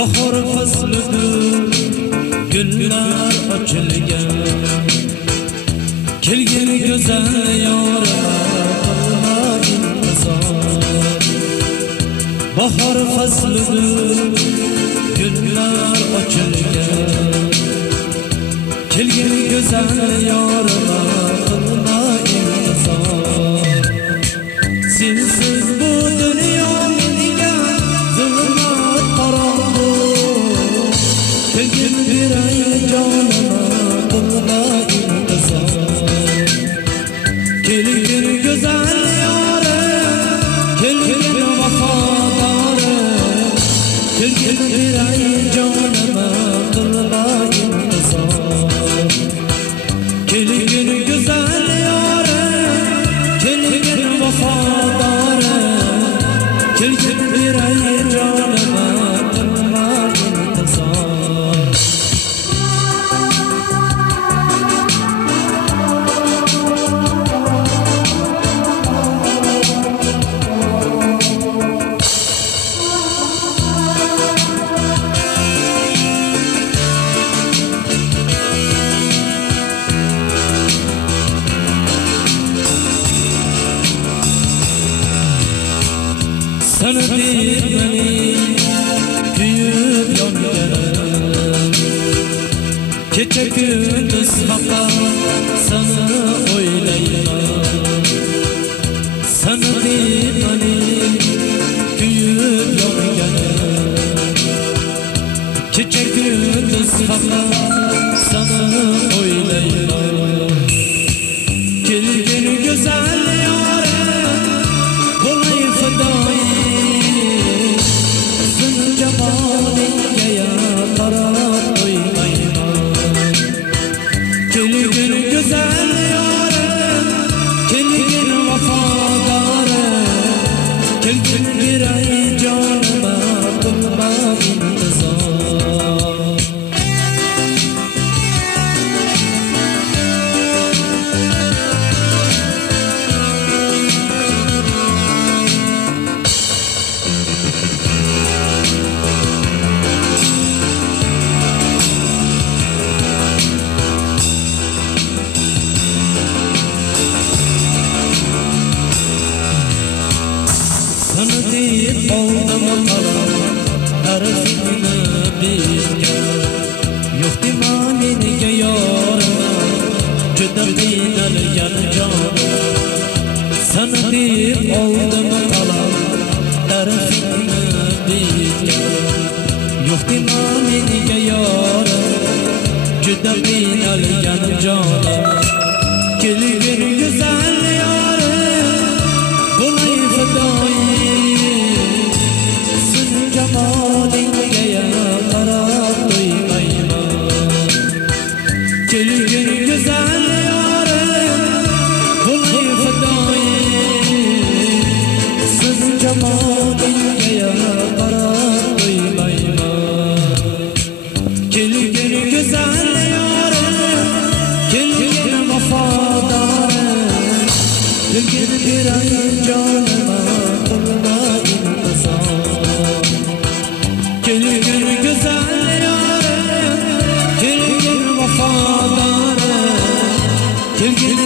bahor faslidir, gullar ochilgan. Kelgin go'zal yorima, qilma intizor. Bahor faslidir, gullar ochilgan. Kelgin go'zal yorima, qilma intizor. Sensiz bu dunyo menga zulmat qorong'u. Kelgin beray jonima, qilma intizor. Kelgin go'zal yorim, kelgin vafodorim. Kelgin beray jonima, qilma intizor. Kelgin go'zal yorim, kelgin vafodorim. Kelgin beray jonima, qilma intizor. Sana deb meni kuyib yonganim. Kecha kunduz faqat sana o'ylayman. Sana deb meni kuyib yonganim. Kecha kunduz faqat sana o'ylayman. Kelgin go'zal yorim, bo'lay fidoyi. Jamalingga qarab qo'ymayman. Kelgin go'zal yorim, kelgin vafodorim. Kelgin beray jonima, qilma intizor. Sana deb oldim qalb, tarafingni bilgan. Yo'q dema menga yorima, juda qiynalgan jonim. Sana deb oldim qalb, tarafingni bilgan. Yo'q dema menga yorim, juda qiynalgan jonim. Kelgin go'zal yorim, bo'lay fidoyi. Jamalingga qarab qo'ymayman. Kelgin go'zal yorim, bo'lay fidoyi. Siz jamalingga qarab qo'ymayman. Kelgin go'zal yorim, kelgin vafodorim. Kelgin beray jonima, qilma intizor. Kelgin go'zal yorim, kelgin vafodorim. Kelgin